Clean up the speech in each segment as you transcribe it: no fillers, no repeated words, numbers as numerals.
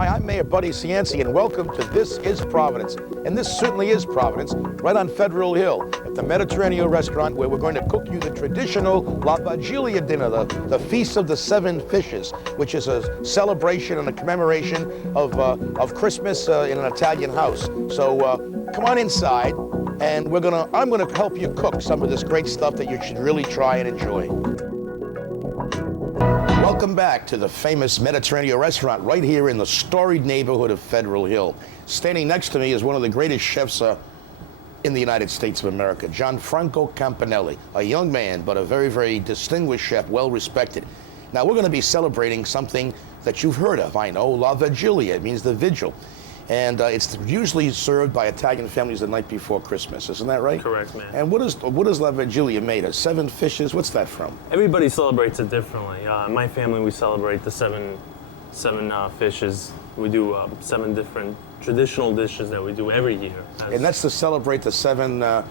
Hi, I'm Mayor Buddy Cianci, and welcome to This is Providence. And this certainly is Providence, right on Federal Hill, at the Mediterranean restaurant where we're going to cook you the traditional La Vigilia dinner, the Feast of the Seven Fishes, which is a celebration and a commemoration of Christmas in an Italian house. So come on inside, and I'm gonna help you cook some of this great stuff that you should really try and enjoy. Welcome back to the famous Mediterranean restaurant right here in the storied neighborhood of Federal Hill. Standing next to me is one of the greatest chefs in the United States of America, Gianfranco Campanelli, a young man, but a very, very distinguished chef, well respected. Now we're going to be celebrating something that you've heard of, I know, La Vigilia. It means the vigil. And it's usually served by Italian families the night before Christmas, isn't that right? Correct, man. And what is La Vigilia made of? 7 fishes? What's that from? Everybody celebrates it differently. In my family, we celebrate the seven fishes. We do 7 different traditional dishes that we do every year. And that's to celebrate the 7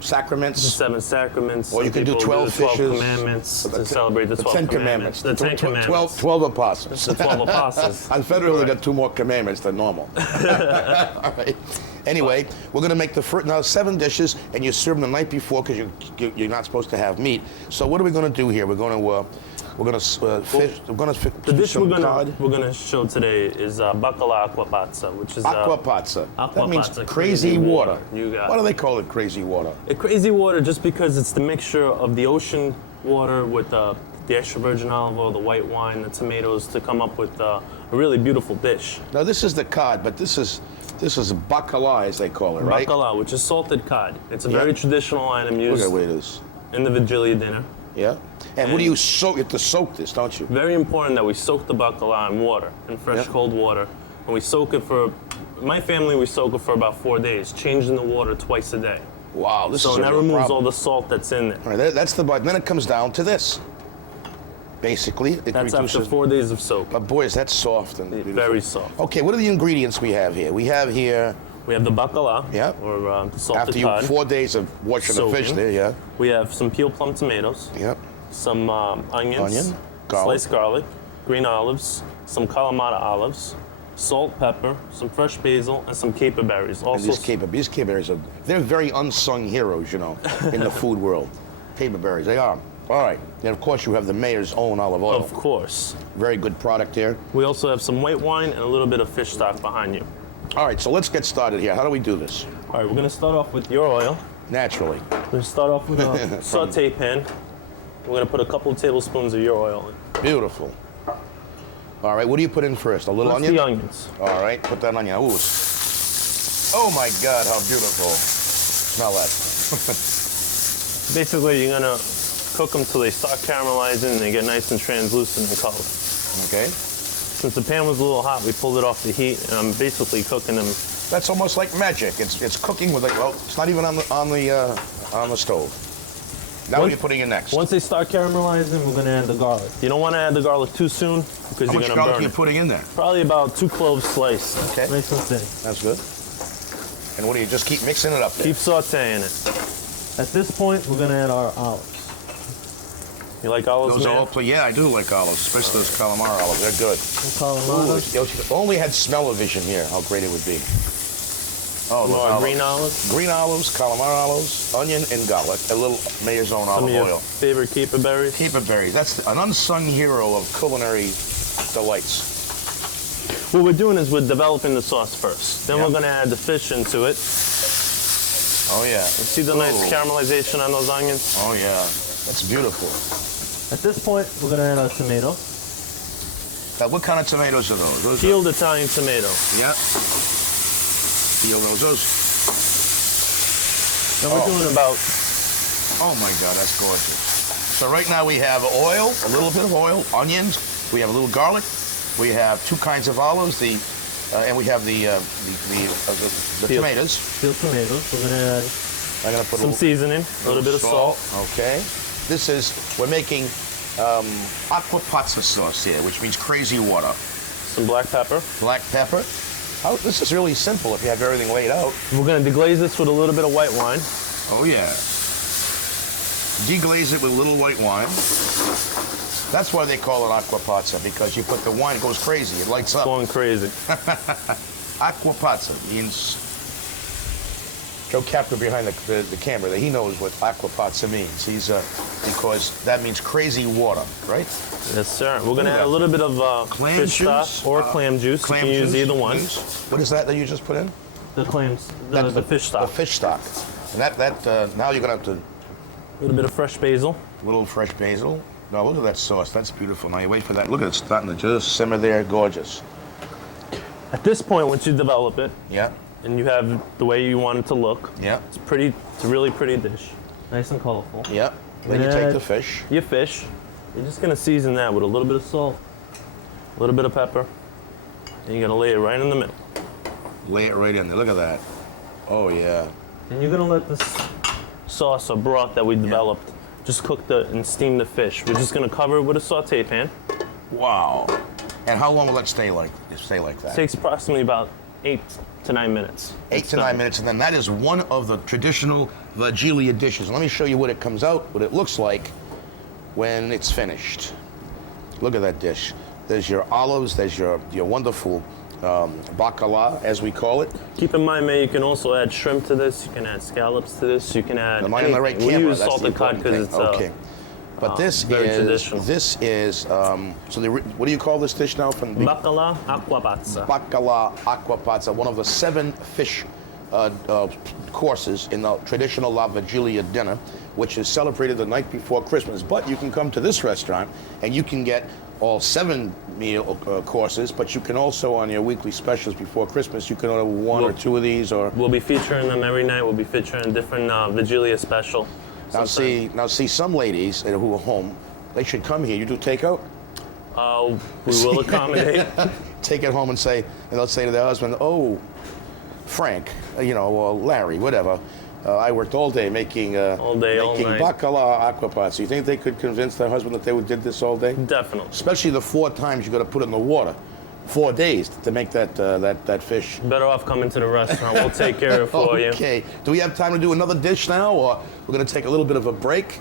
sacraments? The 7 sacraments. Or you can do 12 fishes. 12 fishes. commandments to celebrate the 12 10 commandments. The 10 commandments. 12 apostles. The 12 apostles. On Federal, they got 2 more commandments than normal. All right. Anyway, we're going to make the first, now 7 dishes, and you serve them the night before because you're not supposed to have meat. So what are we going to do here? We're going to the dish we're gonna show today is bacala acqua pazza, which is acqua pazza. That means crazy water. You got Why do they call it crazy water? Crazy water just because it's the mixture of the ocean water with the extra virgin olive oil, the white wine, the tomatoes to come up with a really beautiful dish. Now this is the cod, but this is bacala, as they call it, right? Bacala, which is salted cod. It's a very traditional item used in the Vigilia dinner. Yeah. And what do you soak? You have to soak this, don't you? Very important that we soak the bacala in water, in fresh cold water. And we soak it my family, we soak it for about 4 days, changing the water twice a day. Wow, so that removes all the salt that's in there. All right, that's the bite. Then it comes down to this. Basically, that's after 4 days of soak. But boy, is that soft and beautiful. Very soft. Okay, what are the ingredients we have here? We have the bacala, or the salted cod. After 4 days of washing the fish there, yeah. We have some peeled plum tomatoes. Yep. Some onions, sliced garlic, green olives, some Kalamata olives, salt, pepper, some fresh basil, and some caper berries. Also, these caper berries they're very unsung heroes, you know, in the food world. Caper berries, they are. All right. And of course, you have the mayor's own olive oil. Of course. Very good product here. We also have some white wine and a little bit of fish stock behind you. All right, so let's get started here. How do we do this? All right, we're going to start off with your oil. Naturally. We're going to start off with a saute pan. We're going to put a couple of tablespoons of your oil in. Beautiful. All right, what do you put in first? A little onion? The onions. All right, put that onion. Ooh. Oh my God, how beautiful. Smell that. Basically, you're going to cook them till they start caramelizing and they get nice and translucent in color. Okay. Since the pan was a little hot, we pulled it off the heat, and I'm basically cooking them. That's almost like magic. It's cooking with it's not even on the stove. Now what are you putting in next? Once they start caramelizing, we're going to add the garlic. You don't want to add the garlic too soon because you're going to burn it. How much garlic are you putting in there? Probably about 2 cloves sliced. Okay. Nice and thin. That's good. And what do you just keep mixing it up there? Keep sauteing it. At this point, we're going to add our olives. You like olives, man? Yeah, I do like olives, especially those calamari olives. They're good. If only had smell-o-vision here, how great it would be. Oh, more green olives? Green olives, calamari olives, onion, and garlic. A little mayor's own olive oil. Favorite caper berries? Caper berries. That's an unsung hero of culinary delights. What we're doing is we're developing the sauce first. Then we're going to add the fish into it. Oh, yeah. You see the nice caramelization on those onions? Oh, yeah. That's beautiful. At this point, we're going to add our tomato. Now, what kind of tomatoes are those? Peeled Italian tomato. Yeah. Peel those. And we're doing about... Oh, my God, that's gorgeous. So right now we have oil, a little bit of oil, onions. We have a little garlic. We have 2 kinds of olives. And we have the tomatoes. Peeled tomatoes. We're going to add some seasoning, a little bit of salt. Okay. We're making acqua pazza sauce here, which means crazy water. Some black pepper. Black pepper. This is really simple if you have everything laid out. We're going to deglaze this with a little bit of white wine. Oh, yeah. Deglaze it with a little white wine. That's why they call it aqua pazza, because you put the wine, it goes crazy, it lights up. Going crazy. Aqua pazza means, Joe Capra behind the camera, he knows what aqua pazza means. Because that means crazy water, right? Yes, sir. We're going to add a little bit of clam fish stock juice, or clam juice. Clam you can use juice, either one. please. What is that you just put in? The clams, the fish stock. The fish stock. And now you're going to have to... A little bit of fresh basil. A little fresh basil. Now look at that sauce, that's beautiful. Now you wait for that. Look at it starting to just simmer there, gorgeous. At this point, once you develop it, Yeah, and you have the way you want it to look, yeah, it's a really pretty dish. Nice and colorful. yeah. Then you take the fish. Your fish. You're just gonna season that with a little bit of salt, a little bit of pepper, and you're gonna lay it right in the middle. Lay it right in there, look at that. Oh yeah. And you're gonna let this sauce or broth that we developed just cook and steam the fish. We're just gonna cover it with a saute pan. Wow. And how long will that stay like that? It takes approximately about 8 to 9 minutes. 8 to 9 minutes, and then that is one of the traditional Vigilia dishes. Let me show you what it comes out, what it looks like when it's finished. Look at that dish. There's your olives, there's your wonderful bacala, as we call it. Keep in mind, May, you can also add shrimp to this. You can add scallops to this. You can add. Am I on the right anything. camera? We use That's the salted cod important because thing. it's okay. But this very traditional. what do you call this dish now? From Bacala aqua pazza. Bacala aqua pazza, one of the 7 fish courses in the traditional La Vigilia dinner, which is celebrated the night before Christmas. But you can come to this restaurant and you can get all 7 meal courses, but you can also, on your weekly specials before Christmas, you can order 1 or 2 of these. Or we'll be featuring them every night. We'll be featuring a different Vigilia special. Now see, some ladies who are home, they should come here. You do takeout? We will accommodate. Take it home and they'll say to their husband, "Oh, Frank, or Larry, whatever. I worked all day making all night. bacala aqua pazza." You think they could convince their husband that they did this all day? Definitely. Especially the 4 times you got to put it in the water. 4 days to make that fish. Better off coming to the restaurant. We'll take care of it for you. Okay. Do we have time to do another dish now, or we're going to take a little bit of a break,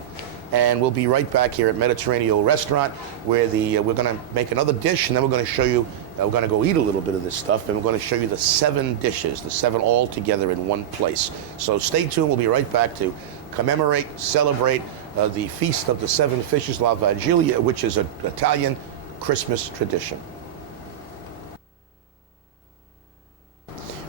and we'll be right back here at Mediterranean Restaurant, where we're going to make another dish, and then we're going to show you. We're going to go eat a little bit of this stuff, and we're going to show you the 7 dishes, the 7 all together in one place. So stay tuned. We'll be right back to commemorate, celebrate the Feast of the 7 Fishes, La Vigilia, which is an Italian Christmas tradition.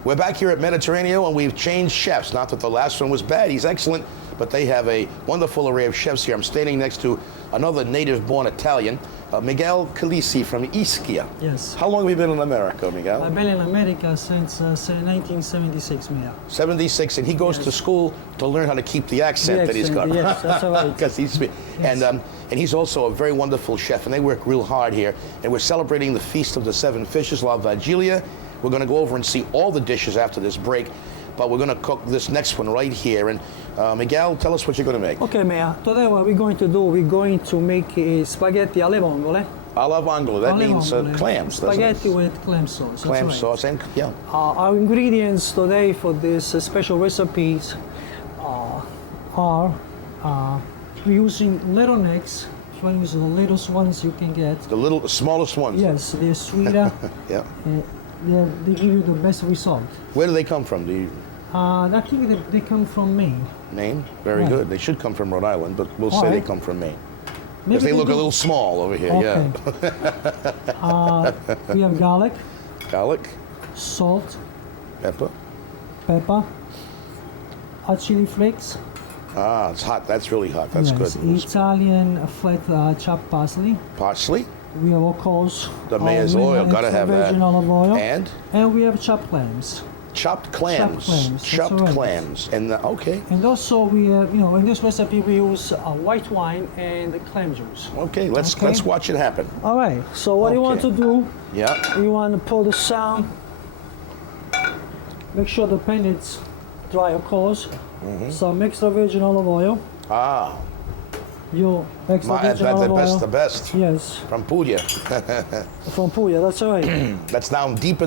We're back here at Mediterranean, and we've changed chefs. Not that the last one was bad, he's excellent, but they have a wonderful array of chefs here. I'm standing next to another native-born Italian, Miguel Calisi from Ischia. Yes. How long have you been in America, Miguel? I've been in America since 1976, Mia. 76, and he goes to school to learn how to keep the accent that he's got. Yes, that's all right. Because and he's also a very wonderful chef, and they work real hard here. And we're celebrating the Feast of the 7 Fishes, La Vigilia. We're going to go over and see all the dishes after this break, but we're going to cook this next one right here. And Miguel, tell us what you're going to make. Okay, Mia. Today what we're going to do, we're going to make spaghetti alle vongole. Alla vongole, that means clams, doesn't it? Spaghetti with clam sauce. Clam that's right. sauce, and yeah. Our ingredients today for this special recipes are we're using little necks. We're using the littlest ones you can get. The smallest ones. Yes, they're sweeter. Yeah. They give you the best result. Where do they come from? I think they come from Maine. Maine? Very Yeah. good. They should come from Rhode Island, but we'll say they come from Maine. Because Maybe they look do. a little small over here, Okay. yeah. We have garlic, Garlic, salt, pepper. hot chili flakes. Ah, it's hot. That's really hot. That's Yes, good. Italian flat chopped parsley. Parsley, We have, of course, the mayor's oil. Gotta have that. virgin olive oil. And We have chopped clams. chopped clams. clams, Chopped that's right. clams. And okay. And also we have, in this recipe we use white wine and clam juice. Okay, let's watch it happen. All right, so what you want to Okay. do, Yeah. you want to pull this down. Make sure the pan is dry, of course. Some extra virgin olive oil. Ah, You extra virgin the olive oil. best. Yes, From Puglia. from Puglia, that's all right. That's down deep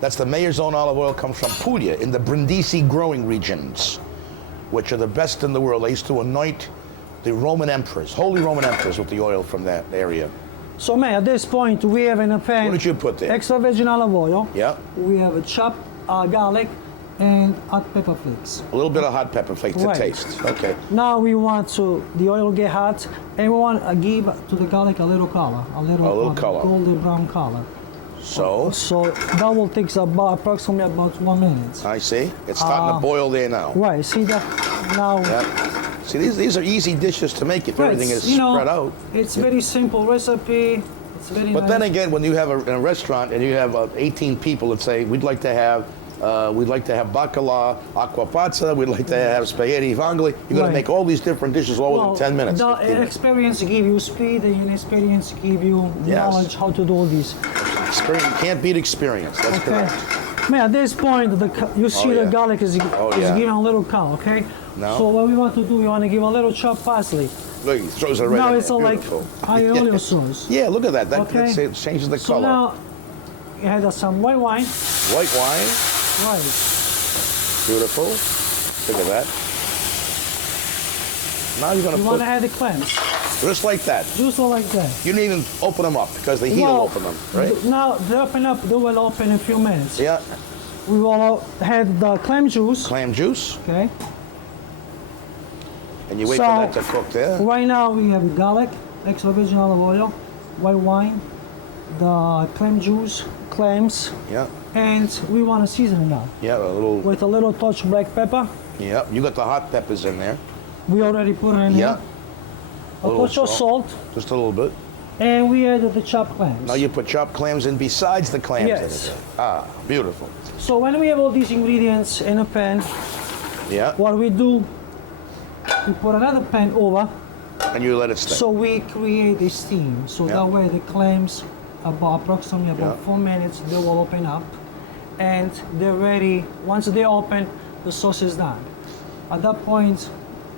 that's the mayor's own olive oil comes from Puglia in the Brindisi growing regions, which are the best in the world. They used to anoint the Roman emperors, holy Roman emperors with the oil from that area. So, Mayor, at this point, we have in a pan What did you put there? extra virgin olive oil. Yeah. We have a chopped garlic and hot pepper flakes. A little bit of hot pepper flakes to Right. taste. Okay. Now we want the oil get hot, and we want to give to the garlic a little color, a little color. golden brown color. So, So that will take approximately about 1 minute. I see. It's starting to boil there now. Right, see that now? Yeah. See, these are easy dishes to make if Right, everything is you know, spread out. It's very simple recipe. It's very But nice. then again, when you have in a restaurant and you have 18 people that say, we'd like to have bacala, aqua pazza, we'd like to have spaghetti vongole, you're going Right. to make all these different dishes all within 10 minutes. 15 The minutes. experience give you speed, and experience give you Yes. knowledge how to do all this. Experience, you can't beat experience. That's Okay. correct. Man, at this point, you see yeah. the garlic is yeah. giving a little color, okay? Now? So what we want to do, we want to give a little chopped parsley. Look, he throws it right Now in it's there. all like Beautiful. aioli sauce. Yeah, look at that. That Okay. it changes the So color. now you had some white wine. White wine, Right. beautiful. Look at that. Now you're going You to want put, to add the clams. just like that. Just like that. You don't even open them up because the heat will open them, right? Now they open up. They will open in a few minutes. Yeah. We will add the clam juice. Clam juice, Okay. and you wait So- for that to cook there. Right now we have garlic, extra virgin olive oil, white wine, the clam juice, clams, Yeah, and we want to season it now yeah, a little. with a little touch black pepper. Yeah, you got the hot peppers in there. We already put it in Yeah, there. a A little touch of salt, just a little bit. and we added the chopped clams. Now you put chopped clams in besides the clams Yes. in it. Ah, beautiful. So when we have all these ingredients in a pan, Yeah, what we do, we put another pan over, and you let it stay. so we create a steam. So Yeah. that way the clams, approximately about Yeah. 4 minutes, they will open up, and they're ready. Once they open, the sauce is done. At that point,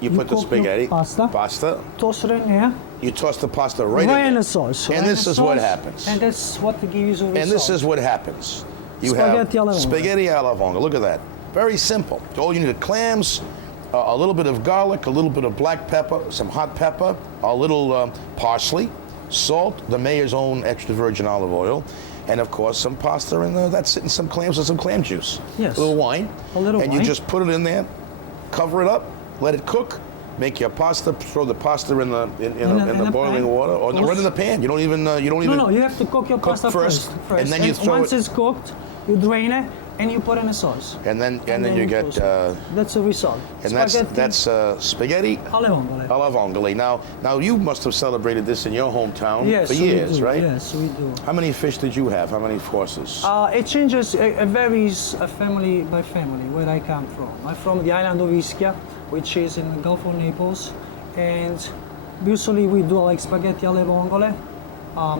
you put the cook your spaghetti, pasta, toss it in there, You toss the pasta right in in there. the sauce. And right this in is the what sauce, happens. And that's what gives you the And this result. is what happens. You Spaghetti alla have vonga. spaghetti alla vonga. Look at that. Very simple. All you need are clams, a little bit of garlic, a little bit of black pepper, some hot pepper, a little parsley, salt, the mayor's own extra virgin olive oil, and of course some pasta, and that's it, and some clams and some clam juice. Yes. A little wine. A little and wine. you just put it in there, cover it up, let it cook. Make your pasta. Throw the pasta in the in the boiling pan. water, or right in the pan. You don't even No, you have to cook your pasta first, first. and then you throw once it- it's cooked, you drain it and you put in the sauce. And then you get toast it. That's the result. and Spaghetti that's spaghetti alle vongole. alla vongole. Now you must have celebrated this in your hometown Yes, for we years, do. right? Yes, we do. How many fish did you have? How many courses? It changes, it varies family by family where I come from. I'm from the island of Ischia, which is in the Gulf of Naples, and usually we do like spaghetti alle vongole,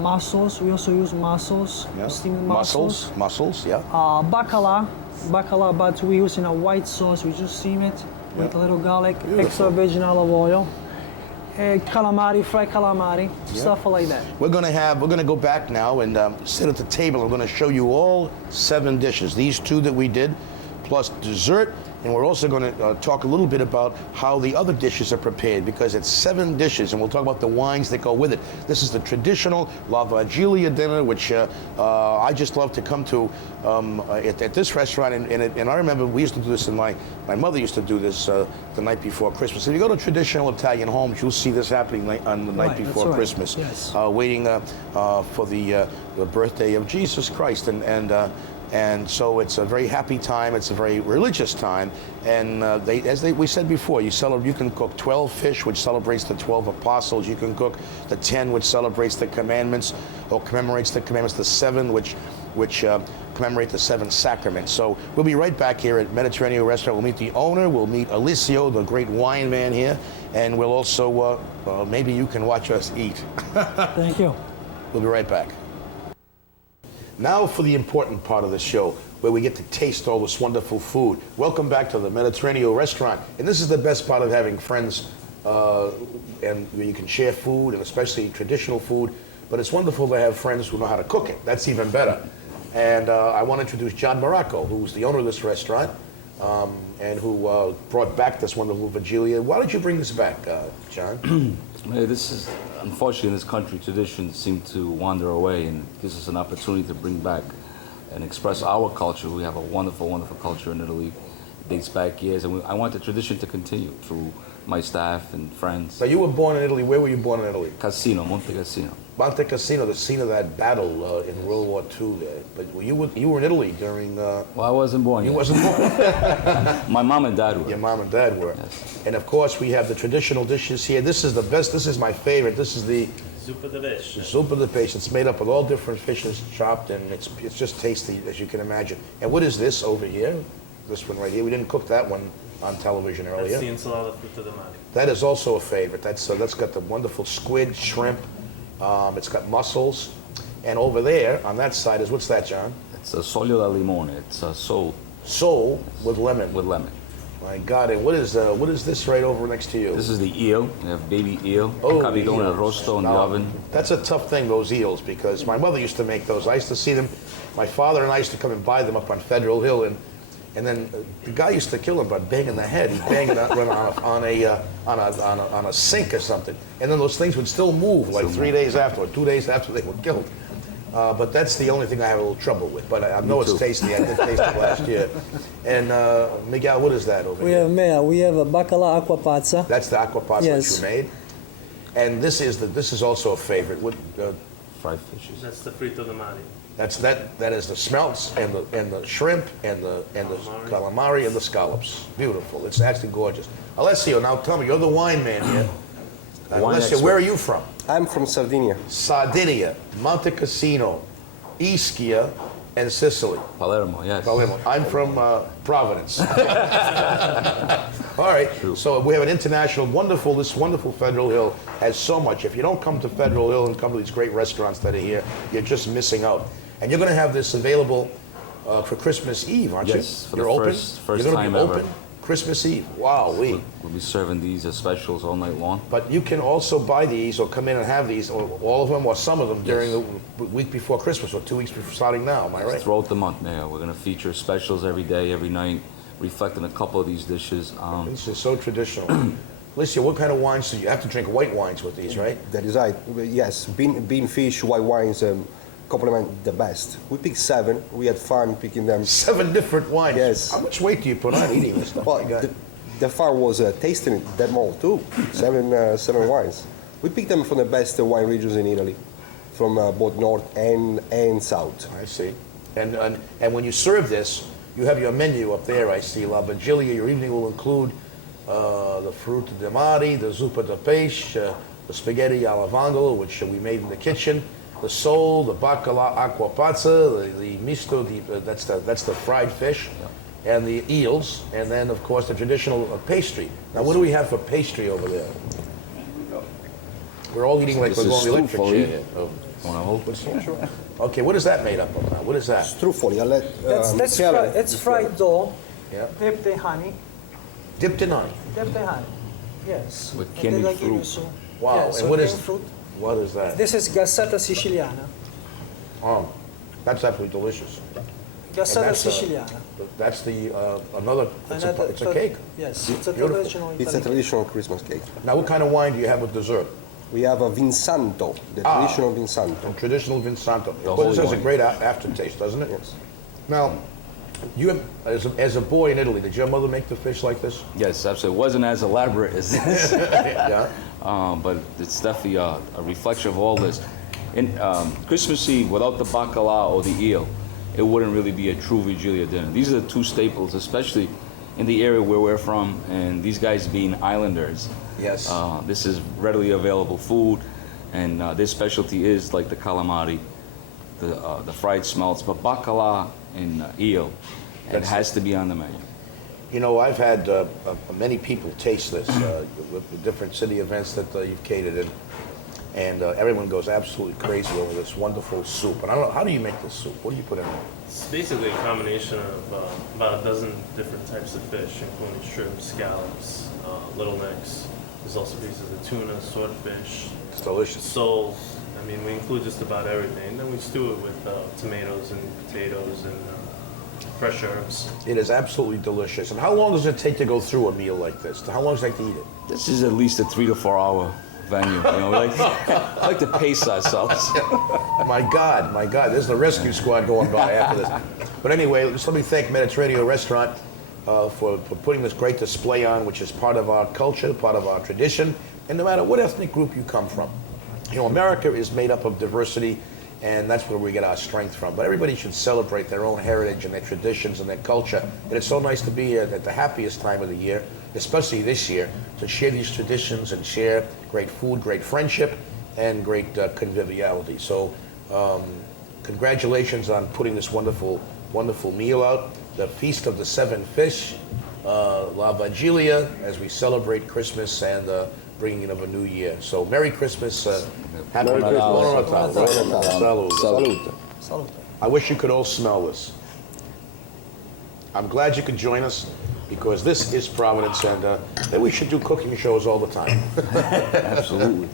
mussels. We also use mussels, Yeah. steamed mussels. Mussels, yeah. Bacala, but we use in a white sauce. We just steam it with Yeah. a little garlic, Beautiful. extra virgin olive oil, calamari, fried calamari, stuff like that. We're gonna go back now and sit at the table. I'm gonna show you all 7 dishes. These 2 that we did, plus dessert. And we're also going to talk a little bit about how the other dishes are prepared, because it's 7 dishes, and we'll talk about the wines that go with it. This is the traditional La Vigilia dinner, which I just love to come to at this restaurant. And I remember we used to do this, and my mother used to do this the night before Christmas. If you go to traditional Italian homes, you'll see this happening on the night Right, that's before right. Christmas, Yes. waiting for the birthday of Jesus Christ. And so it's a very happy time. It's a very religious time. And we said before, you can cook 12 fish, which celebrates the 12 apostles. You can cook the 10, which celebrates the commandments, or commemorates the commandments. The 7, which commemorate the 7 sacraments. So we'll be right back here at Mediterranean Restaurant. We'll meet the owner. We'll meet Alessio, the great wine man here. And we'll also, maybe you can watch us eat. Thank you. We'll be right back. Now for the important part of the show, where we get to taste all this wonderful food. Welcome back to the Mediterranean Restaurant. And this is the best part of having friends, and where you can share food, and especially traditional food. But it's wonderful to have friends who know how to cook it. That's even better. And I want to introduce John Morocco, who's the owner of this restaurant. and who brought back this wonderful vigilia. Why did you bring this back, John? This is, unfortunately, in this country, traditions seem to wander away, and gives us an opportunity to bring back and express our culture. We have a wonderful, wonderful culture in Italy. It dates back years, and I want the tradition to continue through my staff and friends. So you were born in Italy. Where were you born in Italy? Cassino, Monte Cassino. Monte Cassino, the scene of that battle in World War II there. But you were in Italy during... Well, I wasn't born you yet. wasn't born. My mom and dad were. Your mom and dad were. Yes. And of course, we have the traditional dishes here. This is the best. This is my favorite. This is the Zuppa de pesce. soup of the fish. It's made up of all different fishes chopped, and it's just tasty, as you can imagine. And what is this over here? This one right here. We didn't cook that one on television earlier. That's the ensalada frutta de mare. That is also a favorite. That's got the wonderful squid, shrimp. It's got mussels. And over there, on that side, is what's that, John? It's a solio da limone. It's a sole Sole with lemon. with lemon. My God! And what is this right over next to you? This is the eel. We have baby eel. Oh, Capitone eel. arrosto in the Now, oven. That's a tough thing, those eels, because my mother used to make those. I used to see them. My father and I used to come and buy them up on Federal Hill, and then the guy used to kill him by banging the head. He'd bang it on a sink or something, and then those things would still move like 3 days after or 2 days after they were killed. But that's the only thing I have a little trouble with. But I know it's too. tasty. I did taste it last year. And Miguel, what is that over here? We have a bacala acqua pazza. That's the aqua pasta Yes. that you made. And this is also a favorite. What, Fried fishes. That's the fritto de mare. that is the smelts and the shrimp and the calamari and the scallops. Beautiful. It's actually gorgeous. Alessio, now tell me, you're the wine man here. Wine Alessio, expert. where are you from? I'm from Sardinia. Sardinia, Monte Cassino, Ischia, and Sicily. Palermo, yes. Palermo. I'm from Providence. All right. So we have an international, this wonderful Federal Hill has so much. If you don't come to Federal Hill and come to these great restaurants that are here, you're just missing out. And you're going to have this available for Christmas Eve, aren't Yes, you? for You're the open. first You're gonna time be ever. open Christmas Eve. Wow, We'll be serving these as specials all night long. But you can also buy these or come in and have these, or all of them or some of them during the week before Christmas or 2 weeks before starting now. Am I right? Throughout the month, Mayor, we're going to feature specials every day, every night, reflecting a couple of these dishes. This is so traditional. Alicia, what kind of wines do you have to drink? White wines with these, right? That is right. Yes, bean fish, white wines complement the best. We picked 7. We had fun picking them. 7 different wines. Yes. How much weight do you put on eating this stuff? Well, My God. the fun was tasting it, them all too. 7 wines. We picked them from the best wine regions in Italy, from both north and south. I see. And when you serve this, you have your menu up there, I see. La Vigilia, your evening will include the frutta di mare, the zuppa de pesce, the spaghetti alla vongole, which we made in the kitchen, the sole, the bacala acqua pazza, the misto, that's the fried fish, and the eels, and then, of course, the traditional pastry. Now, what do we have for pastry over there? We're all eating like This we're is going electric truffle. chair here. Oh. Want to hold? Okay, what is that made up of now? What is that? Truthfully, I'll let Michele That's describe. fried dough, Yeah. dipped in honey. Dipped in honey. Dipped in honey. Yes. With And candied then I give you fruit. some- Wow, Yeah, and so what is- canned fruit. What is that? This is gassata siciliana. Oh, that's absolutely delicious. Gassata that's, siciliana. That's the another. It's a cake. Yes, it's a Beautiful. traditional It's a Italian. traditional Christmas cake. Now, what kind of wine do you have with dessert? We have a Vinsanto, the traditional Vinsanto. Traditional Vinsanto. The Well, this holy has a wine. great aftertaste, doesn't it? Yes. Now, you have, as a boy in Italy, did your mother make the fish like this? Yes, absolutely. It wasn't as elaborate as this, Yeah. but it's definitely a reflection of all this. In Christmas Eve, without the bacala or the eel, it wouldn't really be a true Vigilia dinner. These are the two staples, especially in the area where we're from, and these guys being islanders. Yes. This is readily available food, and their specialty is like the calamari, the fried smelts, but bacala and eel, it That's has to be on the menu. You know, I've had many people taste this with the different city events that you've catered in, and everyone goes absolutely crazy over this wonderful soup. And I don't know, how do you make this soup? What do you put in it? It's basically a combination of about a dozen different types of fish, including shrimp, scallops, little necks. There's also pieces of tuna, swordfish, It's delicious. sole. I mean, we include just about everything. And then we stew it with tomatoes and potatoes and fresh herbs. It is absolutely delicious. And how long does it take to go through a meal like this? How long does it take to eat it? This is at least a 3 to 4 hour venue. You know, we like to pace ourselves. My God, there's the rescue squad going by after this. But anyway, just let me thank Mediterranean Restaurant for putting this great display on, which is part of our culture, part of our tradition, and no matter what ethnic group you come from. You know, America is made up of diversity, and that's where we get our strength from. But everybody should celebrate their own heritage and their traditions and their culture. And it's so nice to be here at the happiest time of the year, especially this year, to share these traditions and share great food, great friendship, and great conviviality. So congratulations on putting this wonderful, wonderful meal out. The Feast of the Seven Fish, La Vigilia, as we celebrate Christmas and bringing in of a new year. So Merry Christmas, Happy Merry Christmas. Christmas. Buon Natale. Salud. Salute. Salute. I wish you could all smell this. I'm glad you could join us because this is Providence, and maybe we should do cooking shows all the time. Absolutely.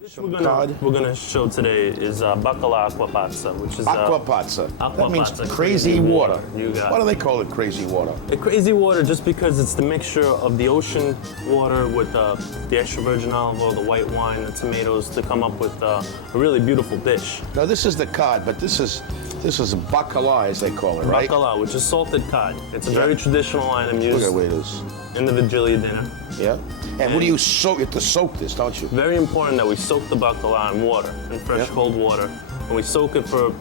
Dish we're gonna show today is bacala acqua pazza, which is Aqua pazza. Aqua That means pazza, crazy water. You got Why it. do they call it crazy water? The crazy water just because it's the mixture of the ocean water with the extra virgin olive oil, the white wine, the tomatoes to come up with a really beautiful dish. Now this is the cod, but this is bacala, as they call it, right? Bacala, which is salted cod. It's a very traditional item Look used at the way it is. in the Vigilia dinner. Yeah. And what do you soak? You have to soak this, don't you? Very important that we soak the bacala in water, in fresh Yeah. cold water. And we soak it for,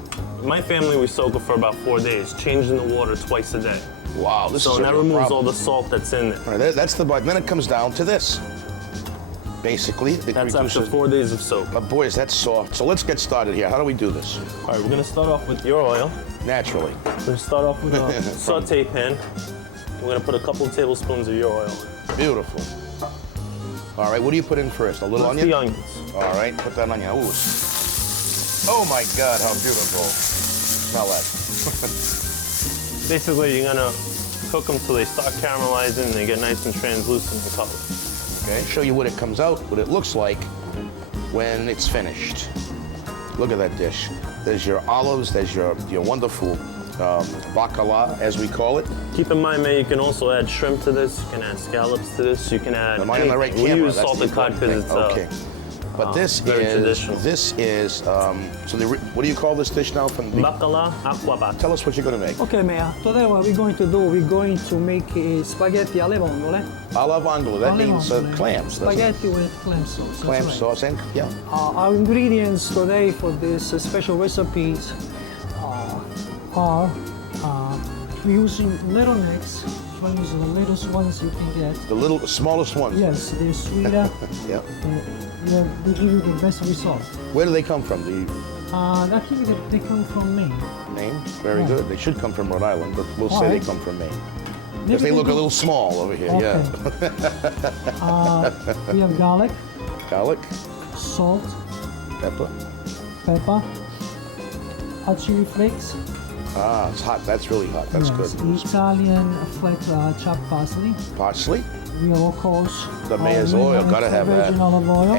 my family, we soak it for about 4 days, changing the water twice a day. Wow, this So is a that real removes problem. all the salt that's in it. All right, that's the bite. Then it comes down to this. Basically, it That's after reduces. 4 days of soak. But boys, that's soft. So let's get started here. How do we do this? All right, we're gonna start off with your oil. Naturally. We're gonna start off with a saute pan. We're gonna put a couple of tablespoons of your oil. Beautiful. All right, what do you put in first? A little That's onion? the onions. All right, put that onion. Ooh. Oh my God, how beautiful. Smell that. Basically, you're gonna cook them till they start caramelizing and they get nice and translucent in color. Okay, show you what it comes out, what it looks like when it's finished. Look at that dish. There's your olives, there's your wonderful bacala, as we call it. Keep in mind, man, you can also add shrimp to this. You can add scallops to this. You can add. Am I on the right anything. camera? We use That's salted the cod important because thing. it's okay. But this very traditional. so what do you call this dish now? From the, bacala acqua pazza. tell us what you're going to make. Okay, Mayor. Today what we're going to do, we're going to make spaghetti alle vongole. Alla vongole, that Alle means vongole. clams. doesn't it? Spaghetti with clam sauce. that's Clam right. sauce and yeah. Our ingredients today for this special recipes are we're using little necks. We're using the littlest ones you can get. The smallest ones. Yes, they're sweeter. Yeah. They give you the best result. Where do they come from? Do you I think that they come from Maine. name? Very Yeah. good. They should come from Rhode Island, but we'll say Alright. they come from Maine. Maybe Because they look a do- little small over here. Okay. Yeah. We have garlic, Garlic, salt, pepper. pepper, hot chili flakes. Ah, it's hot. That's really hot. That's yes, good. Italian flaked chopped parsley. Parsley, We have, of course, the mayor's oil. Gotta have that. virgin olive oil.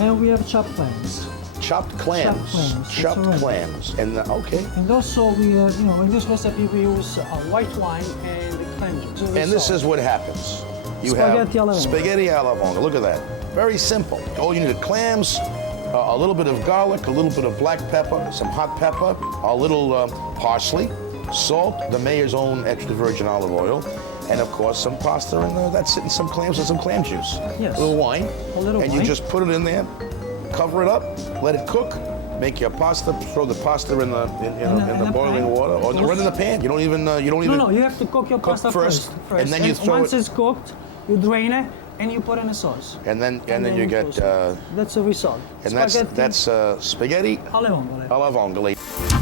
And we have chopped clams. chopped clams. clams, that's Chopped right. clams. And okay. And also, we, in this recipe, we use white wine and clam juice. And this is what happens. You Spaghetti alla have vongole. spaghetti alla vongole. Look at that. Very simple. All you need are clams, a little bit of garlic, a little bit of black pepper, some hot pepper, a little parsley, salt, the mayor's own extra virgin olive oil, and of course some pasta, and that's it, and some clams and some clam juice. Yes. A little wine. A little and you wine. just put it in there, cover it up, let it cook. Make your pasta. Throw the pasta in the boiling pan. water, or right in the pan. You don't even. No, you have to cook your Cook pasta first, first. and then you throw once it- it's cooked, you drain it and you put in a sauce. And then you get. That's the result. And that's spaghetti alle vongole. alla vongole.